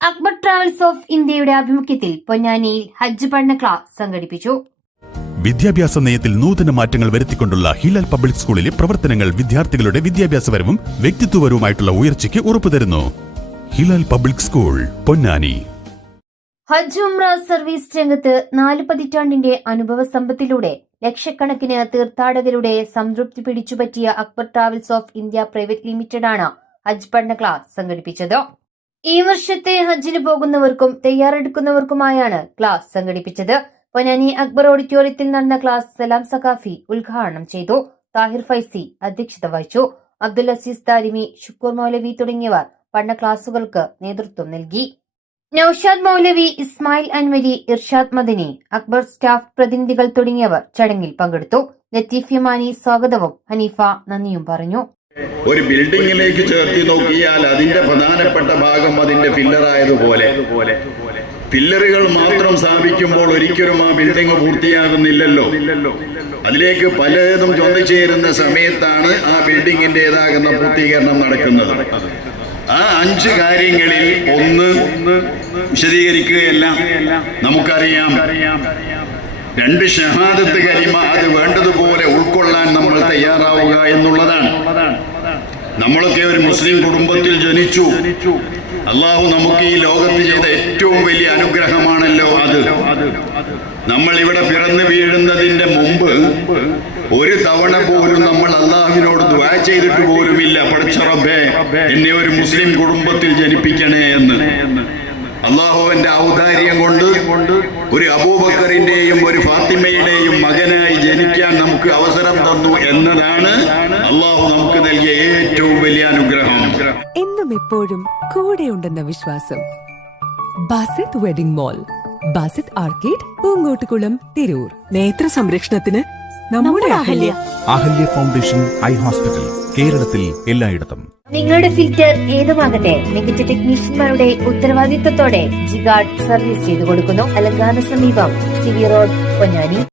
Akbar travels of ഇന്ത്യയുടെ ആഭിമുഖ്യത്തിൽ പൊന്നാനിയിൽ ഹജ്ജ് പഠന ക്ലാസ് സംഘടിപ്പിച്ചു. വിദ്യാഭ്യാസ നയത്തിൽ നൂതന മാറ്റങ്ങൾ വരുത്തിക്കൊണ്ടുള്ള ഹിലാൽ പബ്ലിക് സ്കൂളിലെ പ്രവർത്തനങ്ങൾ വിദ്യാർത്ഥികളുടെ വിദ്യാഭ്യാസപരവും വ്യക്തിത്വപരവുമായിട്ടുള്ള ഉയർച്ചയ്ക്ക് ഉറപ്പുതരുന്നു ഹിലാൽ പബ്ലിക് സ്കൂൾ പൊന്നാനി. ഹജ്ജ് ഉംറ സർവീസ് രംഗത്ത് നാല് പതിറ്റാണ്ടിന്റെ അനുഭവ സമ്പത്തിലൂടെ ലക്ഷക്കണക്കിന് തീർത്ഥാടകരുടെ സംതൃപ്തി പിടിച്ചുപറ്റിയ Akbar Travels of India Private ലിമിറ്റഡാണ് ഹജ്ജ് പഠന ക്ലാസ് സംഘടിപ്പിച്ചത്. ഈ വർഷത്തെ ഹജ്ജിന് പോകുന്നവർക്കും തയ്യാറെടുക്കുന്നവർക്കുമായാണ് ക്ലാസ് സംഘടിപ്പിച്ചത്. പൊന്നാനി അക്ബർ ഓഡിറ്റോറിയത്തിൽ നടന്ന ക്ലാസ് സലാം സഖാഫി ഉദ്ഘാടനം ചെയ്തു. താഹിർ ഫൈസി അധ്യക്ഷത വഹിച്ചു. അബ്ദുൽ അസീസ് താരിമി ഷുക്കൂർ മൗലവി തുടങ്ങിയവർ പഠന ക്ലാസുകൾക്ക് നേതൃത്വം നൽകി. നൌഷാദ് മൗലവി ഇസ്മായിൽ അൻവരി ഇർഷാദ് മദനി അക്ബർ സ്റ്റാഫ് പ്രതിനിധികൾ തുടങ്ങിയവർ ചടങ്ങിൽ പങ്കെടുത്തു. ലത്തീഫ് യമാനി സ്വാഗതവും ഹനീഫ നന്ദിയും പറഞ്ഞു. ഒരു ബിൽഡിങ്ങിലേക്ക് ചേർത്തി നോക്കിയാൽ അതിന്റെ പ്രധാനപ്പെട്ട ഭാഗം അതിന്റെ ഫില്ലറായതുപോലെ പില്ലറുകൾ മാത്രം സ്ഥാപിക്കുമ്പോൾ ഒരിക്കലും ആ ബിൽഡിംഗ് പൂർത്തിയാകുന്നില്ലല്ലോ. അതിലേക്ക് പലതും ചൊന്നിച്ചേരുന്ന സമയത്താണ് ആ ബിൽഡിങ്ങിന്റെതാകുന്ന പൂർത്തീകരണം നടക്കുന്നത്. ആ അഞ്ച് കാര്യങ്ങളിൽ ഒന്ന് വിശദീകരിക്കുകയല്ല നമുക്കറിയാം. രണ്ട് ഷഹാദത്ത് കരിമ അത് വേണ്ടതുപോലെ ഉൾക്കൊള്ളാൻ നമ്മൾ തയ്യാറാവുക എന്നുള്ളതാണ്. നമ്മളൊക്കെ ഒരു മുസ്ലിം കുടുംബത്തിൽ ജനിച്ചു. അള്ളാഹു നമുക്ക് ഈ ലോകത്ത് ചെയ്ത ഏറ്റവും വലിയ അനുഗ്രഹമാണല്ലോ അത്. നമ്മൾ ഇവിടെ പിറന്നു വീഴുന്നതിന്റെ മുമ്പ് ഒരു തവണ പോലും നമ്മൾ അള്ളാഹുവിനോട് ദ്വാ ചെയ്തിട്ട് പോലുമില്ല. പഠിച്ചറബേ എന്നെ ഒരു മുസ്ലിം കുടുംബത്തിൽ ജനിപ്പിക്കണേ എന്ന്. അള്ളാഹുവിന്റെ ഔദാര്യം കൊണ്ട് ഒരു അബൂബക്കറിന്റെയും ഒരു ഫാത്തിമയുടെയും മകനായി ജനിക്കാൻ നമുക്ക് അവസരം തന്നു എന്നതാണ് അള്ളാഹു നമുക്ക് നൽകിയ ഏറ്റവും വലിയ അനുഗ്രഹം. എന്നും എപ്പോഴും കൂടെ ഉണ്ടെന്ന വിശ്വാസം. Basith wedding mall Basith arcade Poonkottukulam Tirur. നേത്ര സംരക്ഷണത്തിന് നമ്മുടെ Ahalya. Ahalya. Foundation eye hospital കേരളത്തിൽ എല്ലായിടത്തും. നിങ്ങളുടെ ഫിൽറ്റർ ഏതുമാകട്ടെ മികച്ച ടെക്നീഷ്യന്മാരുടെ ഉത്തരവാദിത്തത്തോടെ ജിഗാർഡ് സർവീസ് ചെയ്തു കൊടുക്കുന്നു അലങ്കാന സമീപം സിവി റോഡ് പൊന്നാനി.